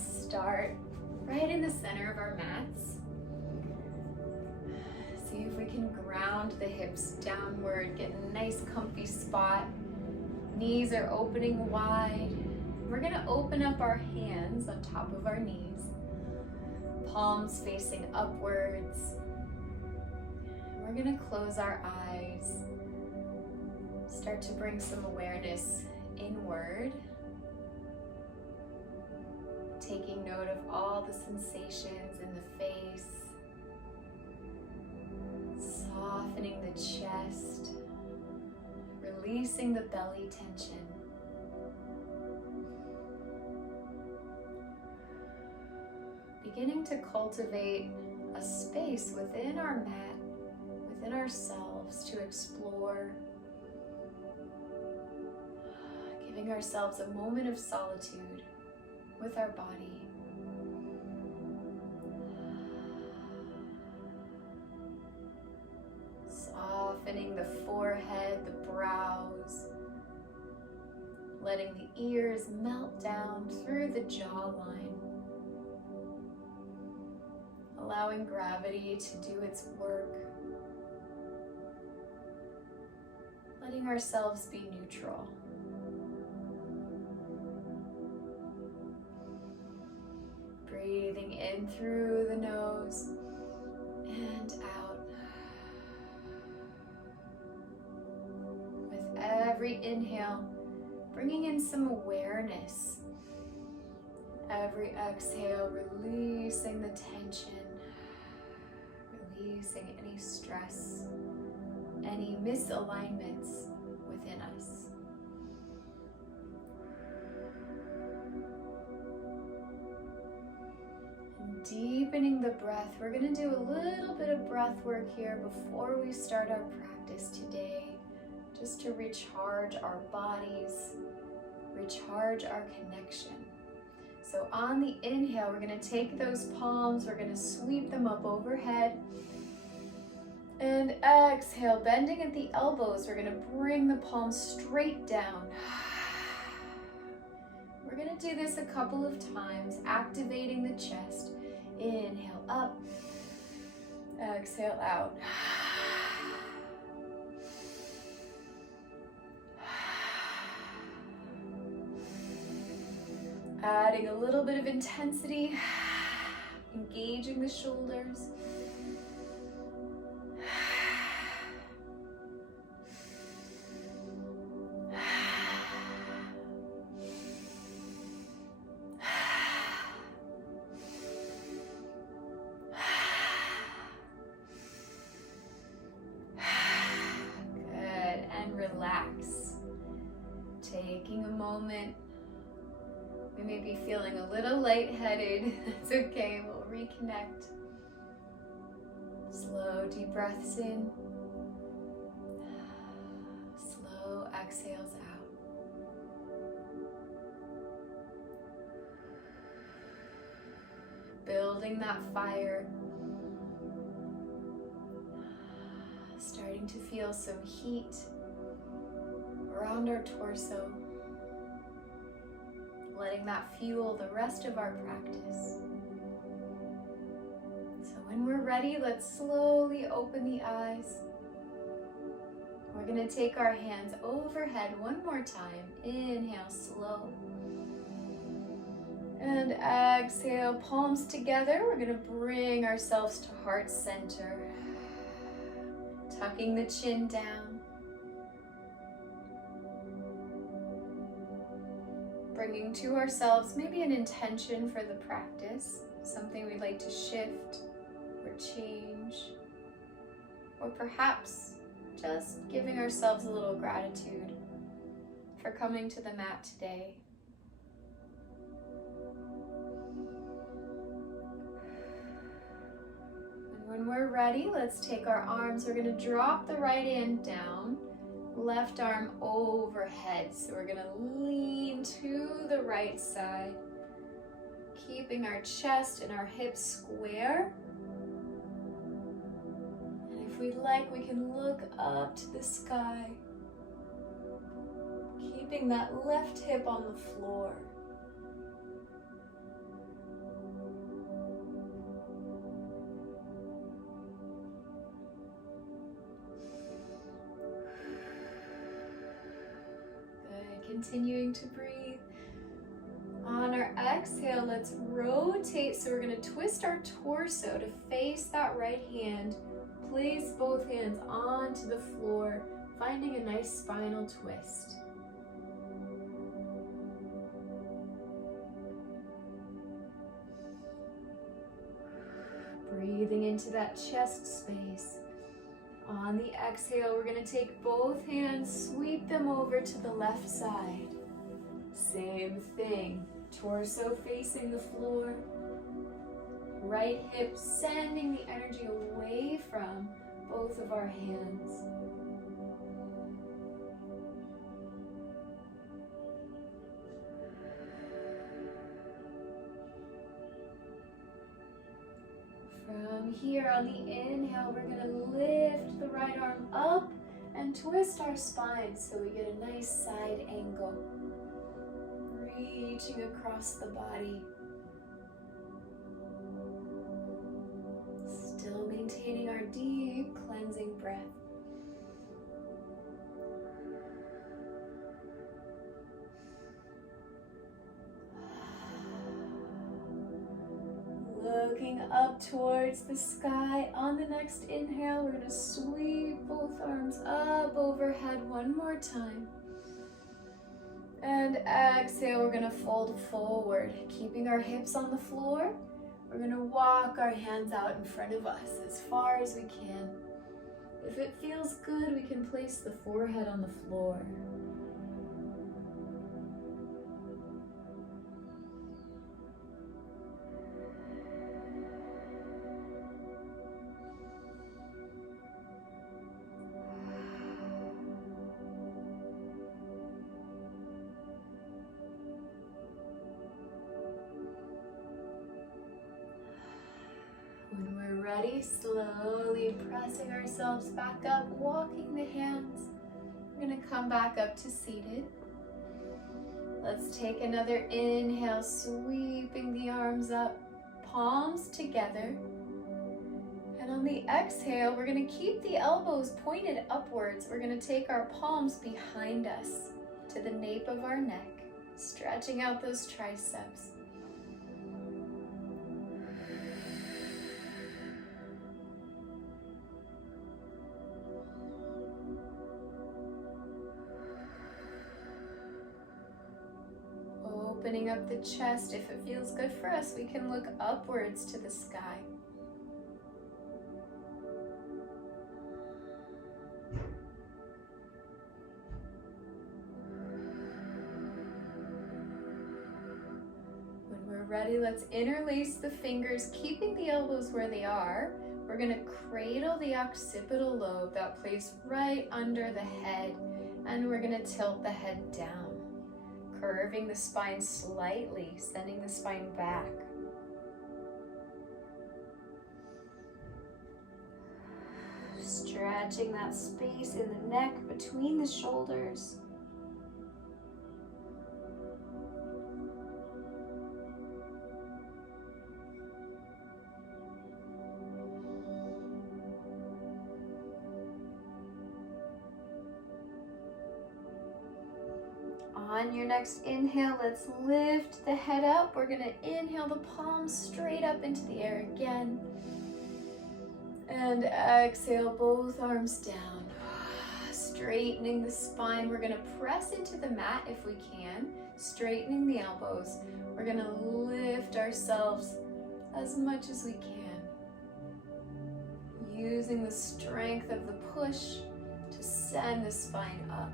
start right in the center of our mats. See if we can ground the hips downward, get a nice comfy spot. Knees are opening wide. We're gonna open up our hands on top of our knees, palms facing upwards. We're gonna close our eyes, start to bring some awareness inward, taking note of all the sensations in the face, softening the chest, releasing the belly tension. Beginning to cultivate a space within our mat, within ourselves to explore, giving ourselves a moment of solitude with our body. Softening the forehead, the brows, letting the ears melt down through the jawline, allowing gravity to do its work, letting ourselves be neutral. Breathing in through the nose and out. With every inhale, bringing in some awareness. Every exhale, releasing the tension, releasing any stress, any misalignments within us. Deepening the breath. We're going to do a little bit of breath work here before we start our practice today, just to recharge our bodies, recharge our connection. So on the inhale, we're going to take those palms, we're going to sweep them up overhead. And exhale, bending at the elbows, we're going to bring the palms straight down. We're going to do this a couple of times, activating the chest. Inhale up, exhale out. Adding a little bit of intensity, engaging the shoulders. Relax. Taking a moment. We may be feeling a little lightheaded. That's okay, we'll reconnect. Slow, deep breaths in. Slow exhales out. Building that fire. Starting to feel some heat around our torso, letting that fuel the rest of our practice. So when we're ready, let's slowly open the eyes. We're going to take our hands overhead one more time. Inhale, slow. And exhale, palms together. We're going to bring ourselves to heart center, tucking the chin down. Bringing to ourselves maybe an intention for the practice, something we'd like to shift or change, or perhaps just giving ourselves a little gratitude for coming to the mat today. And when we're ready, let's take our arms. We're going to drop the right hand down, left arm overhead. So we're going to lean to the right side, keeping our chest and our hips square. And if we'd like, we can look up to the sky, keeping that left hip on the floor. continuing to breathe. On our exhale, let's rotate. So we're going to twist our torso to face that right hand. Place both hands onto the floor, finding a nice spinal twist. Breathing into that chest space. On the exhale, we're going to take both hands, sweep them over to the left side. Same thing, torso facing the floor. Right hip sending the energy away from both of our hands. From here, on the inhale, we're going to lift the right arm up and twist our spine so we get a nice side angle. Reaching across the body. Still maintaining our deep cleansing breath. Looking up towards the sky. On the next inhale, we're going to sweep both arms up overhead one more time. And exhale, we're going to fold forward, keeping our hips on the floor. We're going to walk our hands out in front of us as far as we can. If it feels good, we can place the forehead on the floor. When we're ready, slowly pressing ourselves back up, walking the hands. We're going to come back up to seated. Let's take another inhale, sweeping the arms up, palms together. And on the exhale, we're going to keep the elbows pointed upwards. We're going to take our palms behind us to the nape of our neck, stretching out those triceps. Opening up the chest. If it feels good for us, we can look upwards to the sky. When we're ready, let's interlace the fingers, keeping the elbows where they are. We're going to cradle the occipital lobe that plays right under the head, and we're going to tilt the head down. Curving the spine slightly, sending the spine back. Stretching that space in the neck between the shoulders. On your next inhale, let's lift the head up. We're going to inhale the palms straight up into the air again. And exhale, both arms down. Straightening the spine. We're going to press into the mat if we can, straightening the elbows. We're going to lift ourselves as much as we can, using the strength of the push to send the spine up.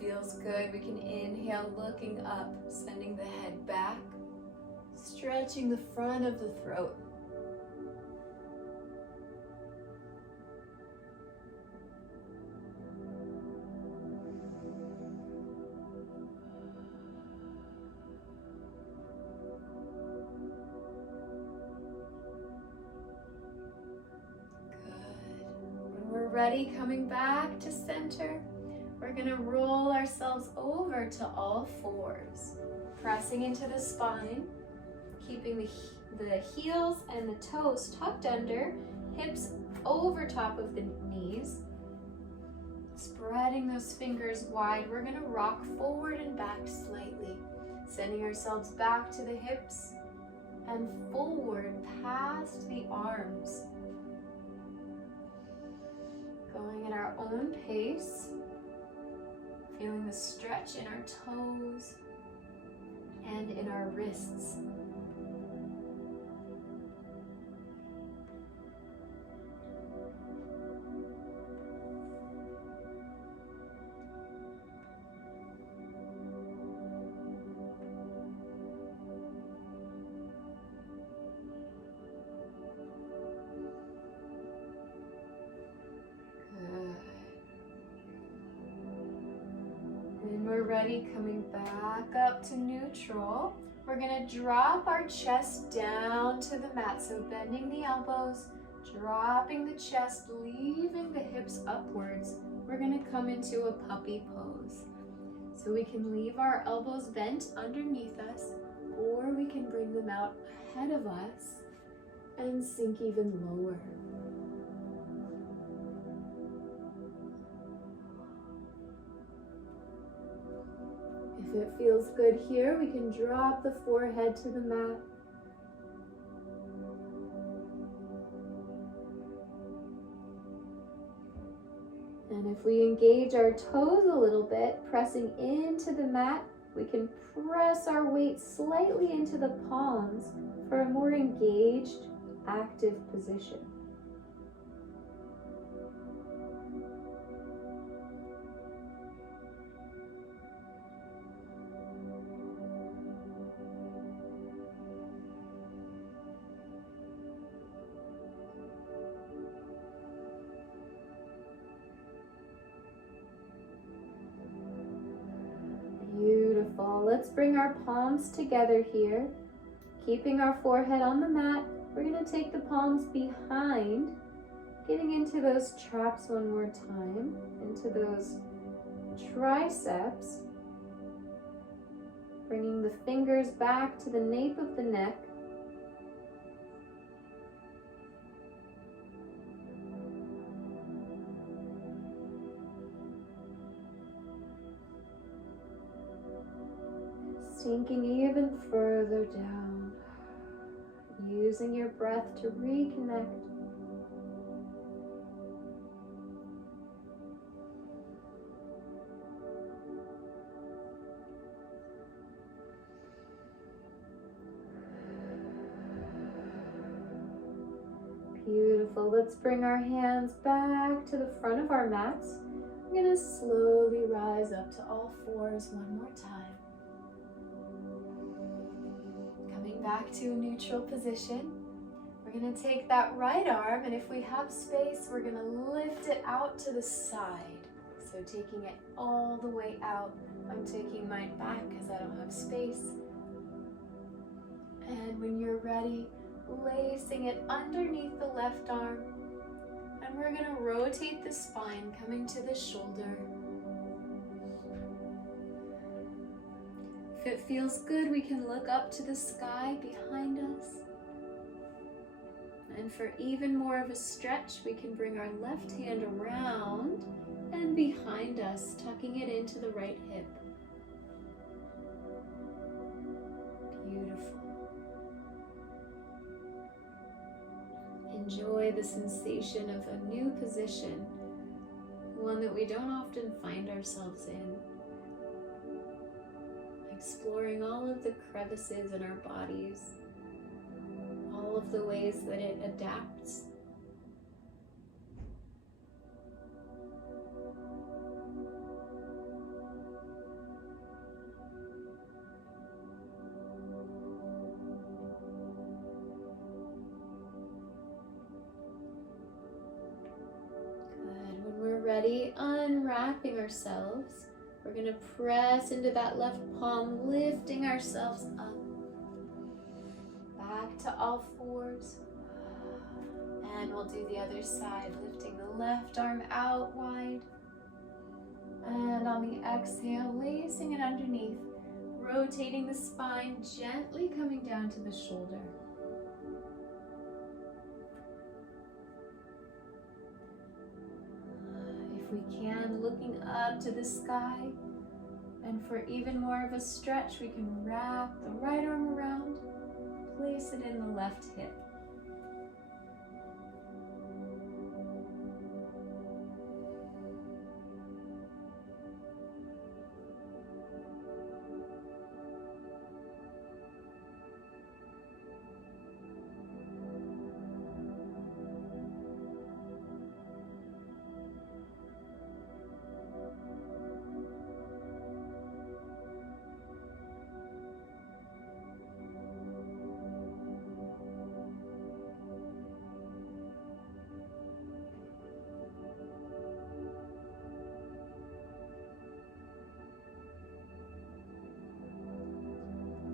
Feels good. We can inhale, looking up, sending the head back, stretching the front of the throat. Good. When we're ready, coming back to center, we're going to roll ourselves over to all fours. Pressing into the spine, keeping the heels and the toes tucked under, hips over top of the knees. Spreading those fingers wide, we're gonna rock forward and back slightly, sending ourselves back to the hips and forward past the arms. Going at our own pace, feeling the stretch in our toes and in our wrists. When we're ready, coming back up to neutral, we're gonna drop our chest down to the mat. So bending the elbows, dropping the chest, leaving the hips upwards. We're gonna come into a puppy pose. So we can leave our elbows bent underneath us, or we can bring them out ahead of us and sink even lower. If it feels good here, we can drop the forehead to the mat. And if we engage our toes a little bit, pressing into the mat, we can press our weight slightly into the palms for a more engaged, active position. Beautiful. Let's bring our palms together here. Keeping our forehead on the mat, we're going to take the palms behind, getting into those traps one more time, into those triceps. Bringing the fingers back to the nape of the neck. Sinking even further down, using your breath to reconnect. Beautiful. Let's bring our hands back to the front of our mats. We're going to slowly rise up to all fours one more time. Back to a neutral position. We're going to take that right arm, and if we have space, we're going to lift it out to the side. So taking it all the way out. I'm taking mine back because I don't have space. And when you're ready, placing it underneath the left arm. And we're going to rotate the spine, coming to the shoulder. If it feels good, we can look up to the sky behind us. And for even more of a stretch, we can bring our left hand around and behind us, tucking it into the right hip. Beautiful. Enjoy the sensation of a new position, one that we don't often find ourselves in. Exploring all of the crevices in our bodies, all of the ways that it adapts. Good. When we're ready, unwrapping ourselves. We're going to press into that left palm, lifting ourselves up. Back to all fours. And we'll do the other side, lifting the left arm out wide. And on the exhale, lacing it underneath, rotating the spine, gently coming down to the shoulder. If we can, looking up to the sky. And for even more of a stretch, we can wrap the right arm around, place it in the left hip.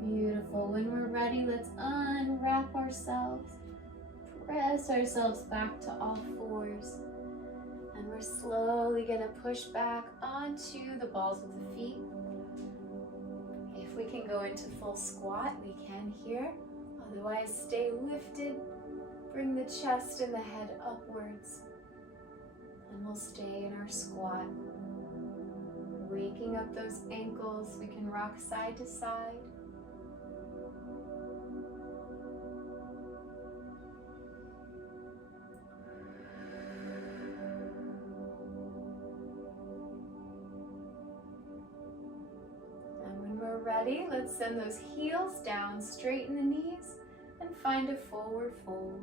Beautiful. When we're ready, let's unwrap ourselves, press ourselves back to all fours, and we're slowly going to push back onto the balls of the feet. If we can go into full squat, we can here. Otherwise, stay lifted. Bring the chest and the head upwards, and we'll stay in our squat. Waking up those ankles, we can rock side to side. Ready? Let's send those heels down, straighten the knees, and find a forward fold.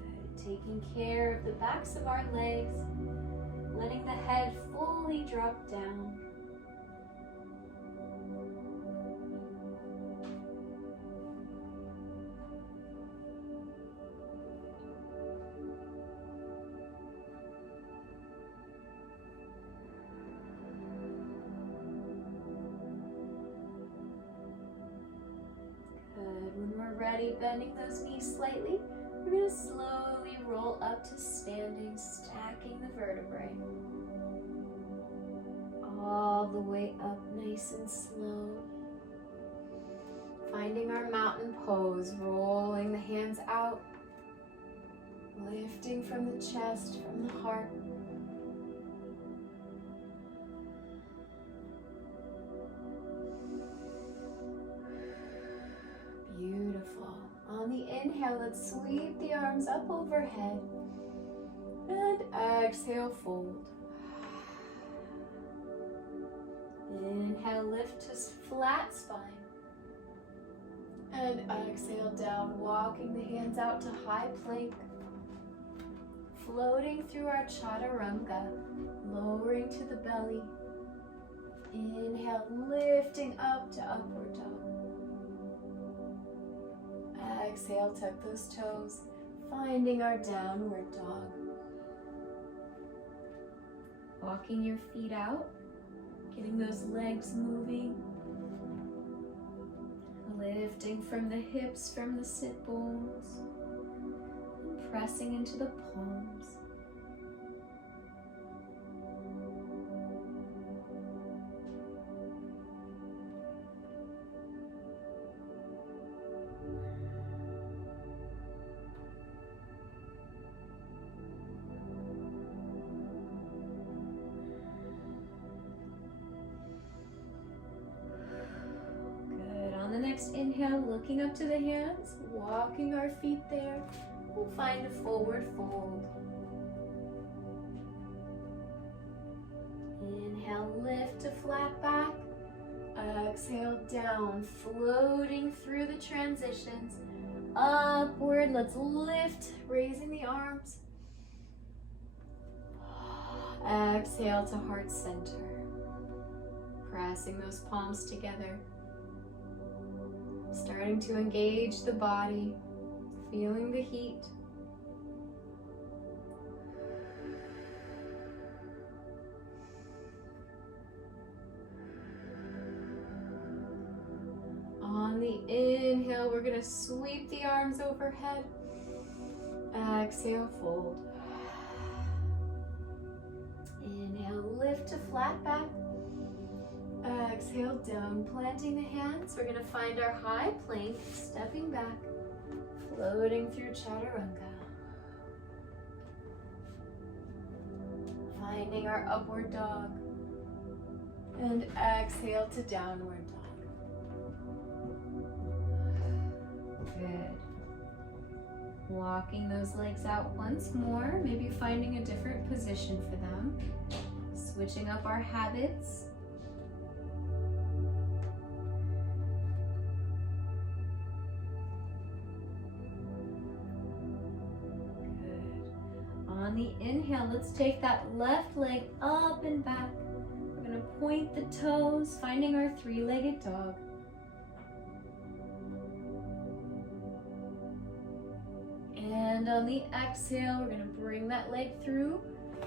Good. Taking care of the backs of our legs, letting the head fully drop down. When we're ready, bending those knees slightly, we're going to slowly roll up to standing, stacking the vertebrae. All the way up, nice and slow. Finding our mountain pose, rolling the hands out, lifting from the chest, from the heart. Beautiful. On the inhale, let's sweep the arms up overhead. And exhale, fold. Inhale, lift to flat spine. And exhale down, walking the hands out to high plank. Floating through our chaturanga, lowering to the belly. Inhale, lifting up to upward dog. Exhale, tuck those toes, finding our downward dog. Walking your feet out, getting those legs moving. Lifting from the hips, from the sit bones, and pressing into the palms. Next inhale, looking up to the hands, walking our feet there. We'll find a forward fold. Inhale, lift to flat back. Exhale, down, floating through the transitions. Upward, let's lift, raising the arms. Exhale to heart center. Pressing those palms together. Starting to engage the body, feeling the heat. On the inhale, we're going to sweep the arms overhead. Exhale, fold. Inhale, lift to flat back. Exhale, down, planting the hands. We're gonna find our high plank, stepping back, floating through chaturanga. Finding our upward dog. And exhale to downward dog. Good. Walking those legs out once more, maybe finding a different position for them. Switching up our habits. On the inhale, let's take that left leg up and back. We're going to point the toes, finding our three-legged dog. And on the exhale, we're going to bring that leg through,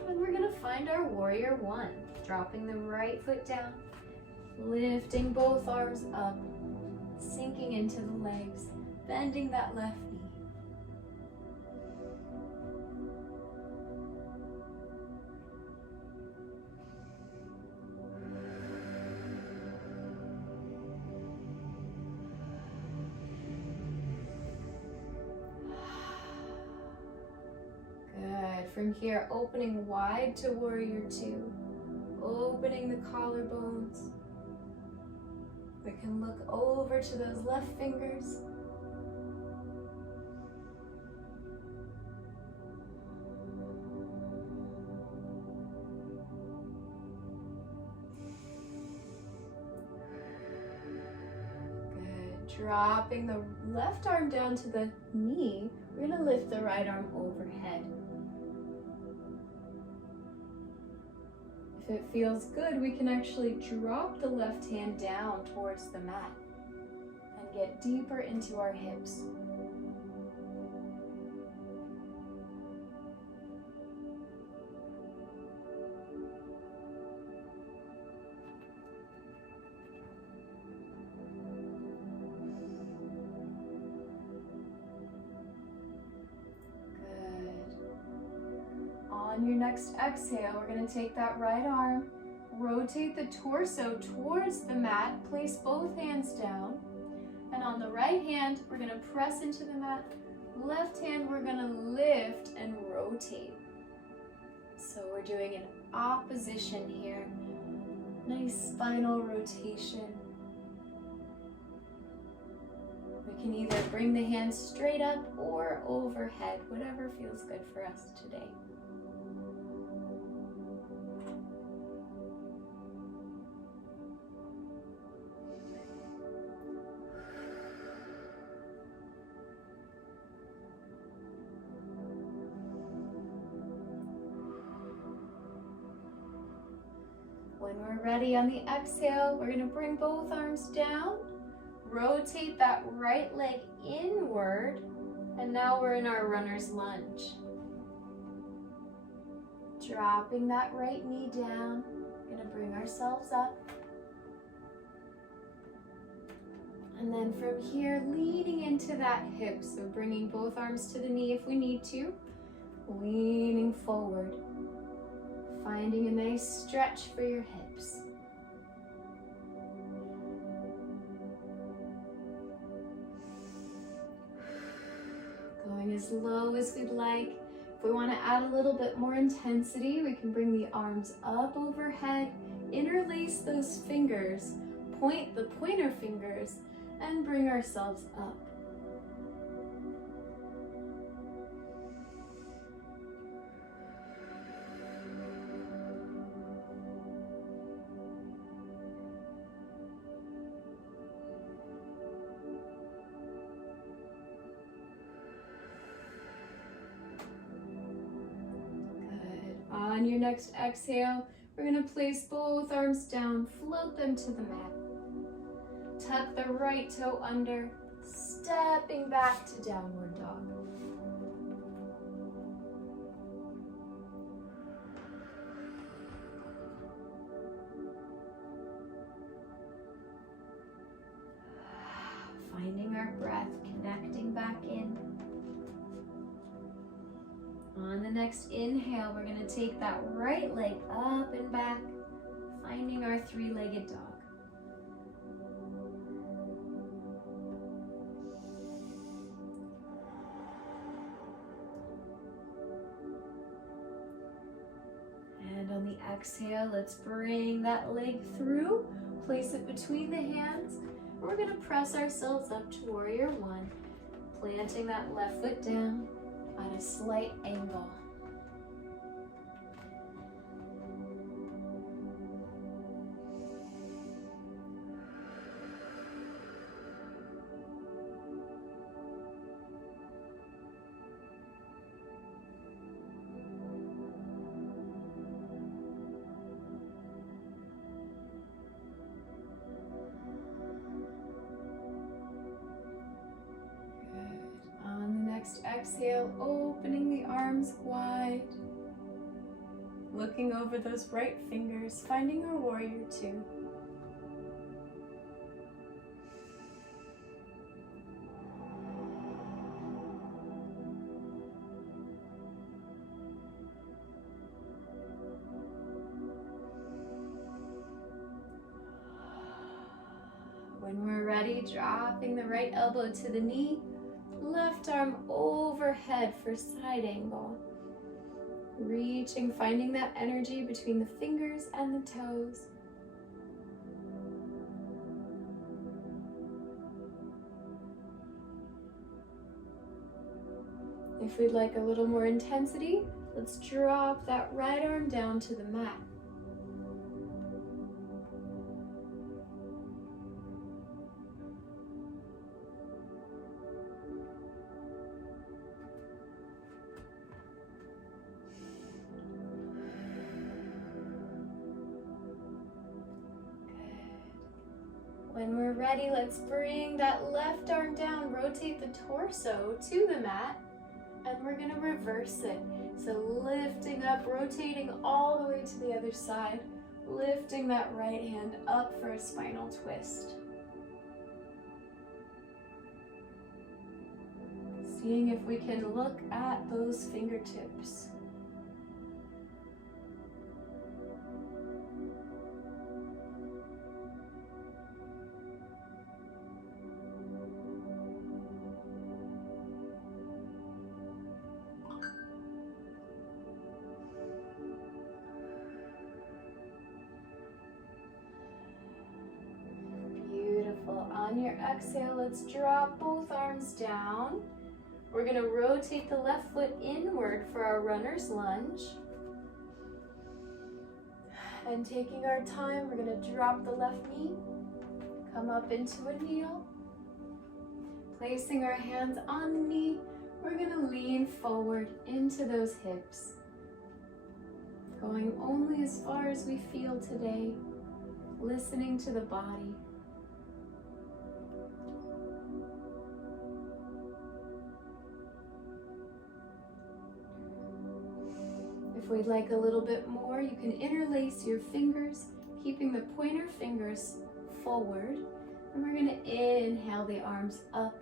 and we're going to find our warrior one. Dropping the right foot down, lifting both arms up, sinking into the legs, bending that left knee. From here, opening wide to warrior two, opening the collarbones. We can look over to those left fingers. Good. Dropping the left arm down to the knee, we're going to lift the right arm overhead. If it feels good, we can actually drop the left hand down towards the mat and get deeper into our hips. On your next exhale, we're going to take that right arm, rotate the torso towards the mat, place both hands down, and on the right hand, we're going to press into the mat. Left hand, we're going to lift and rotate. So we're doing an opposition here. Nice spinal rotation. We can either bring the hands straight up or overhead, whatever feels good for us today. When we're ready on the exhale, we're going to bring both arms down, rotate that right leg inward, and now we're in our runner's lunge. Dropping that right knee down, we're going to bring ourselves up. And then from here, leaning into that hip, so bringing both arms to the knee if we need to, leaning forward. Finding a nice stretch for your hips. Going as low as we'd like. If we want to add a little bit more intensity, we can bring the arms up overhead, interlace those fingers, point the pointer fingers, and bring ourselves up. On your next exhale, we're going to place both arms down, float them to the mat. Tuck the right toe under, stepping back to downward dog. Finding our breath, connecting back in. On the next inhale, we're going to take that right leg up and back, finding our three-legged dog. And on the exhale, let's bring that leg through, place it between the hands. We're going to press ourselves up to warrior one, planting that left foot down at a slight angle. Exhale, opening the arms wide, looking over those right fingers, finding our warrior two. When we're ready, dropping the right elbow to the knee, left arm overhead for side angle. Reaching, finding that energy between the fingers and the toes. If we'd like a little more intensity, let's drop that right arm down to the mat. When we're ready, let's bring that left arm down, rotate the torso to the mat, and we're gonna reverse it. So lifting up, rotating all the way to the other side, lifting that right hand up for a spinal twist. Seeing if we can look at those fingertips. On your exhale, let's drop both arms down. We're going to rotate the left foot inward for our runner's lunge. And taking our time, we're going to drop the left knee, come up into a kneel. Placing our hands on the knee, we're going to lean forward into those hips. Going only as far as we feel today, listening to the body. If we'd like a little bit more, you can interlace your fingers, keeping the pointer fingers forward. And we're going to inhale the arms up.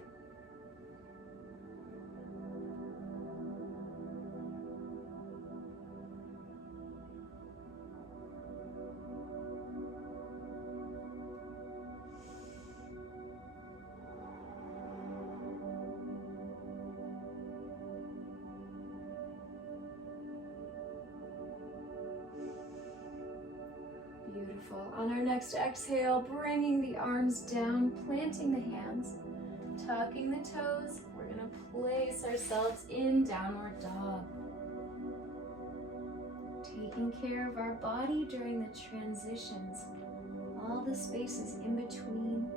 Beautiful. On our next exhale, bringing the arms down, planting the hands, tucking the toes. We're going to place ourselves in downward dog. Taking care of our body during the transitions, all the spaces in between.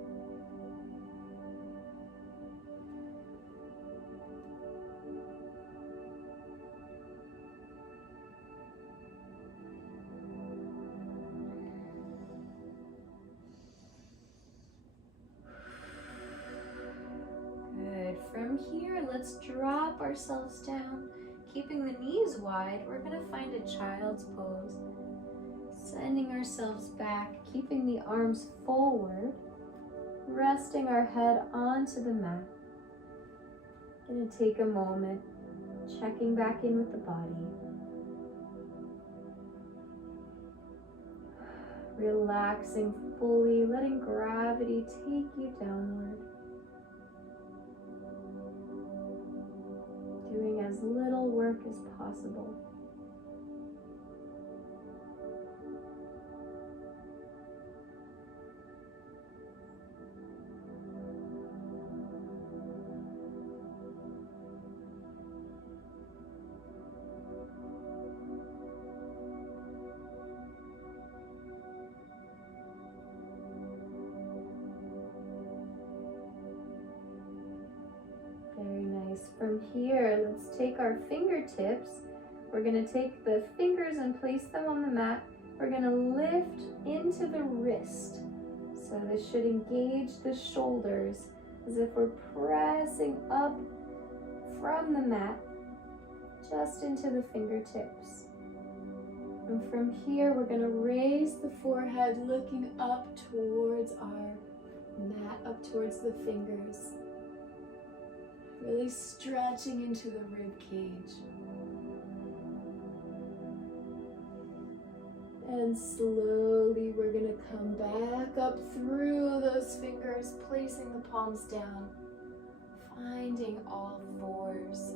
From here, let's drop ourselves down, keeping the knees wide. We're going to find a child's pose. Sending ourselves back, keeping the arms forward, resting our head onto the mat. Going to take a moment Checking back in with the body. Relaxing fully, letting gravity take you downward. Doing as little work as possible. Very nice. From here, let's take our fingertips. We're going to take the fingers and place them on the mat. We're going to lift into the wrist. So this should engage the shoulders as if we're pressing up from the mat just into the fingertips. And from here, we're going to raise the forehead, looking up towards our mat, up towards the fingers. Really stretching into the rib cage. And slowly we're going to come back up through those fingers, placing the palms down, finding all fours.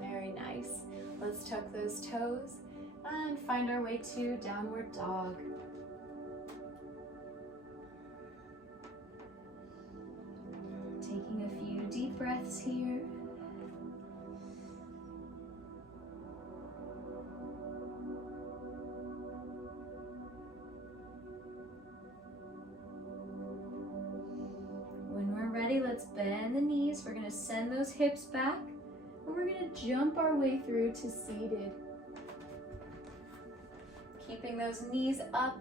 Very nice. Let's tuck those toes and find our way to downward dog. Taking a few deep breaths here. When we're ready, let's bend the knees. We're going to send those hips back, and we're going to jump our way through to seated. Keeping those knees up.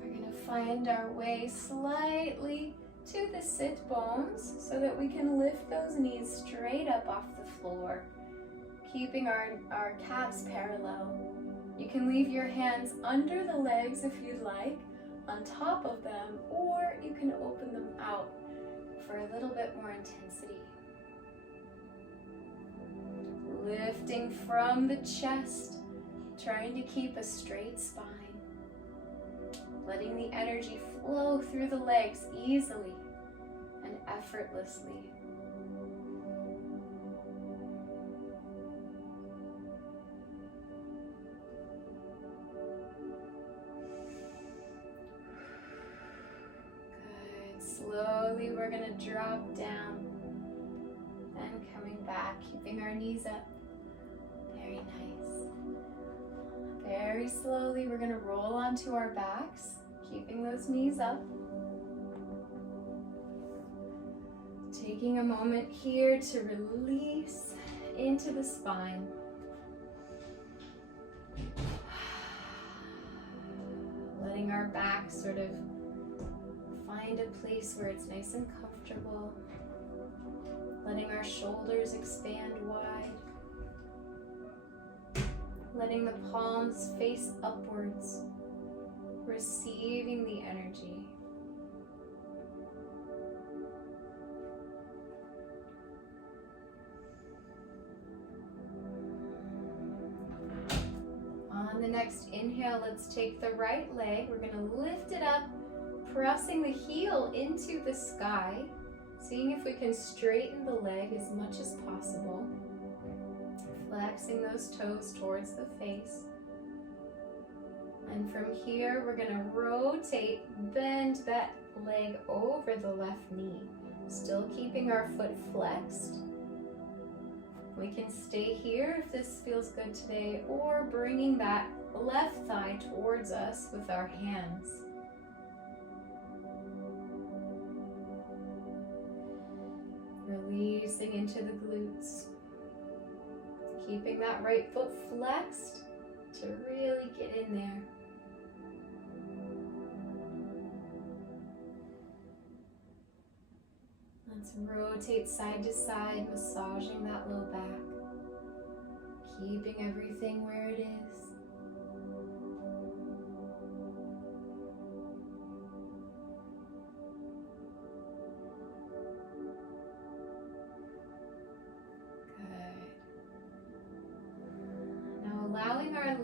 We're going to find our way slightly to the sit bones so that we can lift those knees straight up off the floor, keeping our calves parallel. You can leave your hands under the legs if you'd like, on top of them, or you can open them out for a little bit more intensity. Lifting from the chest, trying to keep a straight spine. Letting the energy flow through the legs easily and effortlessly. Good. Slowly we're going to drop down and coming back, keeping our knees up. Very nice. Very slowly, we're going to roll onto our backs, keeping those knees up. Taking a moment here to release into the spine. Letting our back sort of find a place where it's nice and comfortable. Letting our shoulders expand wide. Letting the palms face upwards, receiving the energy. On the next inhale, let's take the right leg. We're going to lift it up, pressing the heel into the sky, seeing if we can straighten the leg as much as possible. Flexing those toes towards the face. And from here, we're going to rotate, bend that leg over the left knee, still keeping our foot flexed. We can stay here if this feels good today, or bringing that left thigh towards us with our hands. Releasing into the glutes. Keeping that right foot flexed to really get in there. Let's rotate side to side, massaging that low back. Keeping everything where it is.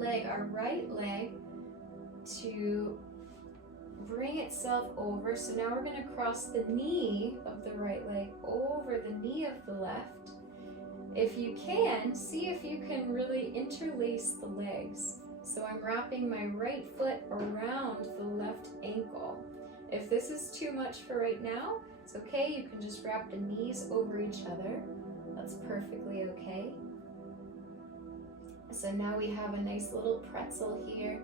leg, our right leg, to bring itself over. So now we're going to cross the knee of the right leg over the knee of the left. If you can, see if you can really interlace the legs. So I'm wrapping my right foot around the left ankle. If this is too much for right now, it's okay. You can just wrap the knees over each other. That's perfectly okay. So now we have a nice little pretzel here.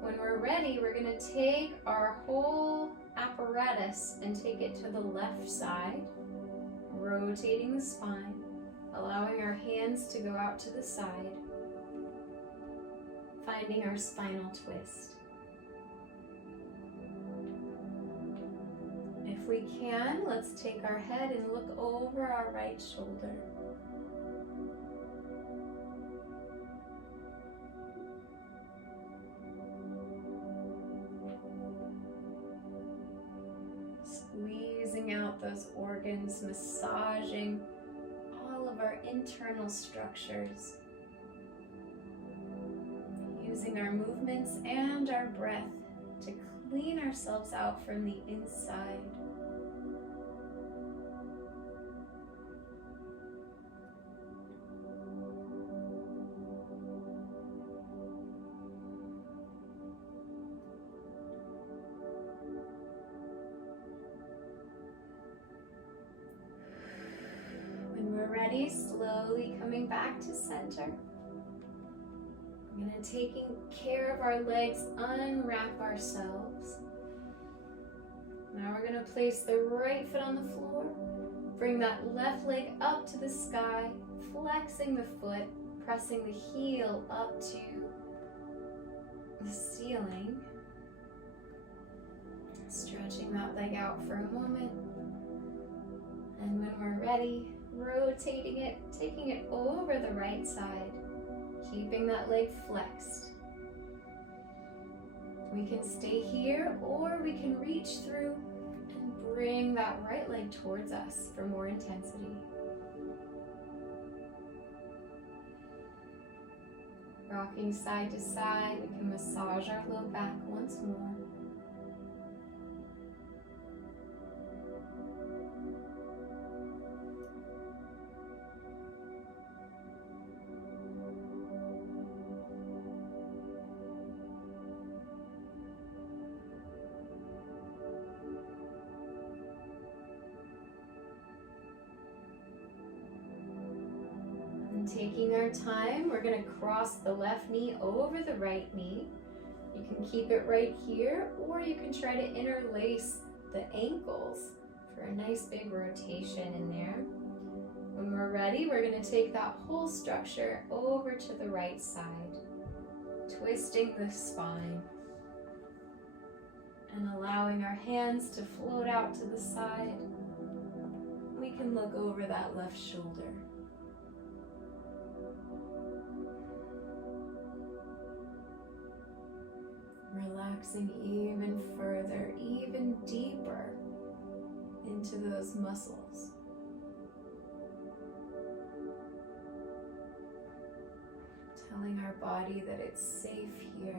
When we're ready, we're going to take our whole apparatus and take it to the left side, rotating the spine, allowing our hands to go out to the side, finding our spinal twist. If we can, let's take our head and look over our right shoulder. Squeezing out those organs, massaging all of our internal structures. Using our movements and our breath to clean ourselves out from the inside. When we're ready, slowly coming back to center. And taking care of our legs, unwrap ourselves. Now we're going to place the right foot on the floor. Bring that left leg up to the sky, flexing the foot, pressing the heel up to the ceiling. Stretching that leg out for a moment. And when we're ready, rotating it, taking it over the right side. Keeping that leg flexed. We can stay here or we can reach through and bring that right leg towards us for more intensity. Rocking side to side, we can massage our low back once more. Taking our time, we're going to cross the left knee over the right knee. You can keep it right here, or you can try to interlace the ankles for a nice big rotation in there. When we're ready, we're going to take that whole structure over to the right side, twisting the spine and allowing our hands to float out to the side. We can look over that left shoulder. Relaxing even further, even deeper into those muscles. Telling our body that it's safe here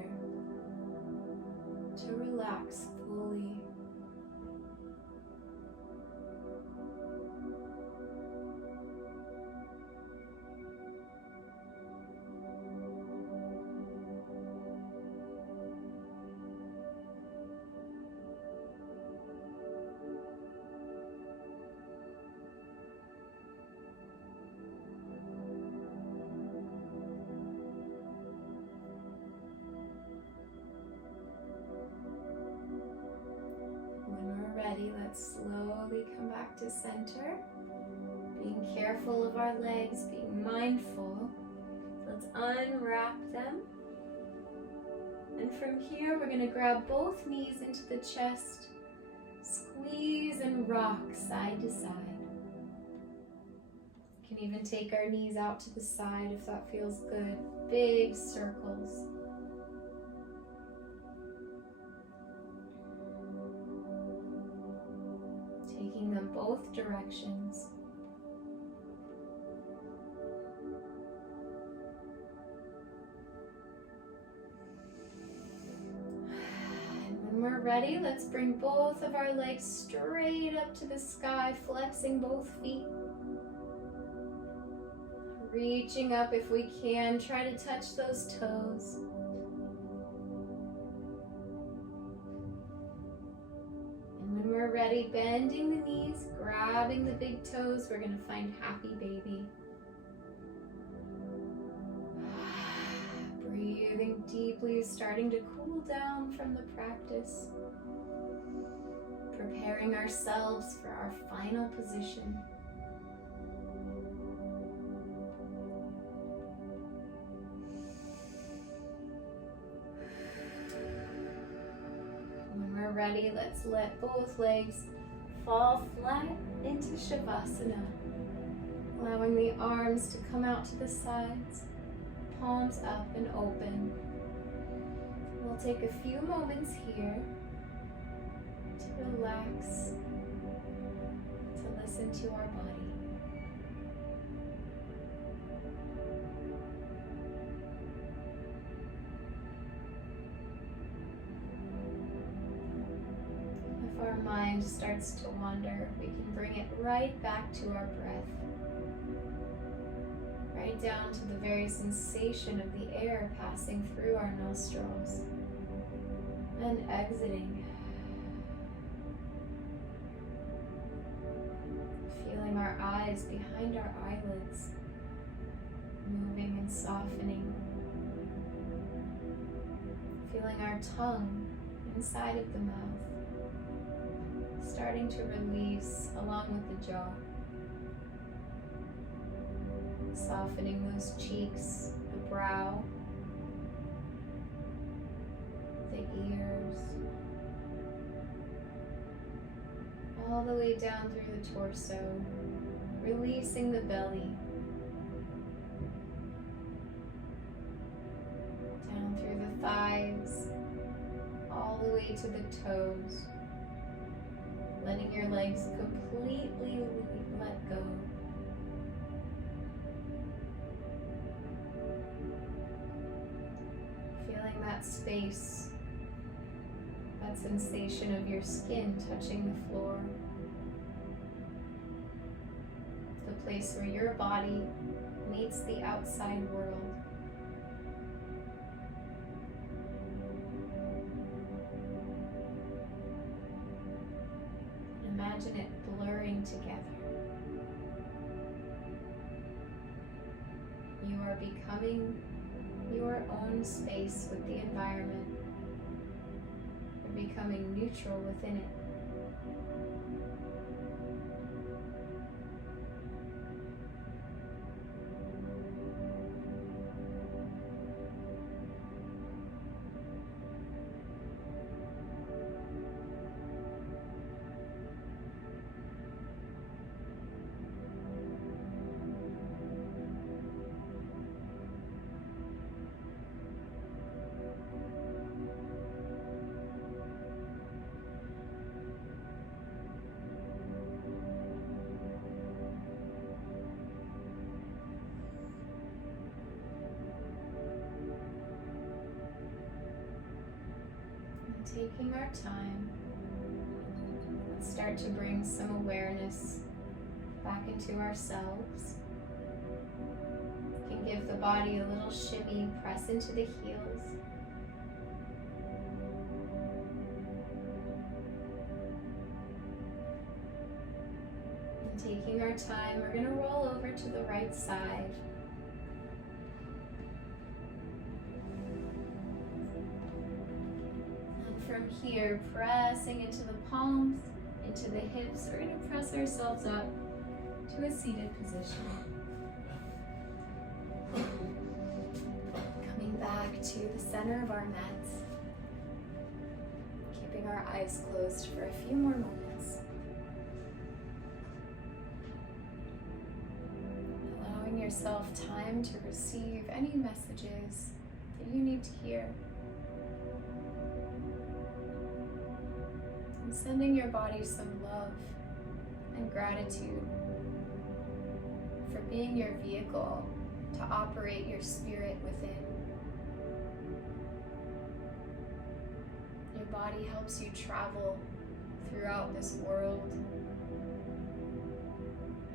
to relax fully. Let's slowly come back to center, being careful of our legs, being mindful. Let's unwrap them. And from here, we're going to grab both knees into the chest, squeeze and rock side to side. We can even take our knees out to the side if that feels good. Big circles. Taking them both directions. ready, let's bring both of our legs straight up to the sky, flexing both feet. Reaching up if we can, try to touch those toes. And when we're ready, bending the knees, grabbing the big toes, we're going to find happy baby. Breathing deeply, starting to cool down from the practice. Preparing ourselves for our final position. When we're ready, let's let both legs fall flat into Shavasana, allowing the arms to come out to the sides, palms up and open. We'll take a few moments here to relax, to listen to our body. If our mind starts to wander, we can bring it right back to our breath. Right down to the very sensation of the air passing through our nostrils and exiting. Feeling our eyes behind our eyelids moving and softening. Feeling our tongue inside of the mouth starting to release along with the jaw. Softening those cheeks, the brow, the ears, all the way down through the torso, releasing the belly, down through the thighs, all the way to the toes, letting your legs completely let go. That space, that sensation of your skin touching the floor, the place where your body meets the outside world. Imagine it blurring together. You are becoming your own space with the environment. You're becoming neutral within it. Taking our time, let's start to bring some awareness back into ourselves. We can give the body a little shimmy, press into the heels. And taking our time, we're going to roll over to the right side. From here, pressing into the palms, into the hips, we're going to press ourselves up to a seated position. Coming back to the center of our mats, keeping our eyes closed for a few more moments. Allowing yourself time to receive any messages that you need to hear. And sending your body some love and gratitude for being your vehicle to operate your spirit within. Your body helps you travel throughout this world.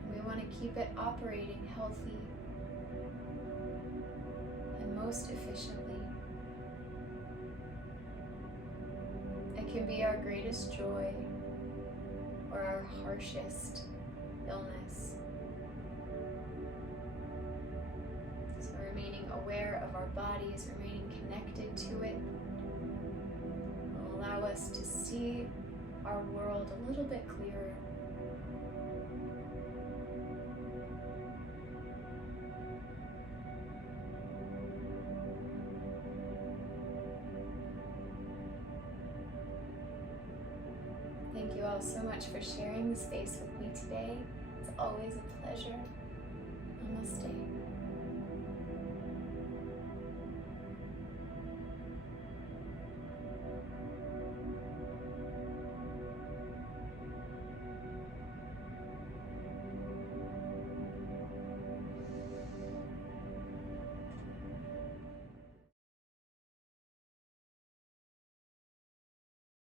And we want to keep it operating healthy and most efficiently. It can be our greatest joy or our harshest illness. So remaining aware of our bodies, remaining connected to it, will allow us to see our world a little bit clearer. Thank you all so much for sharing the space with me today. It's always a pleasure. Namaste.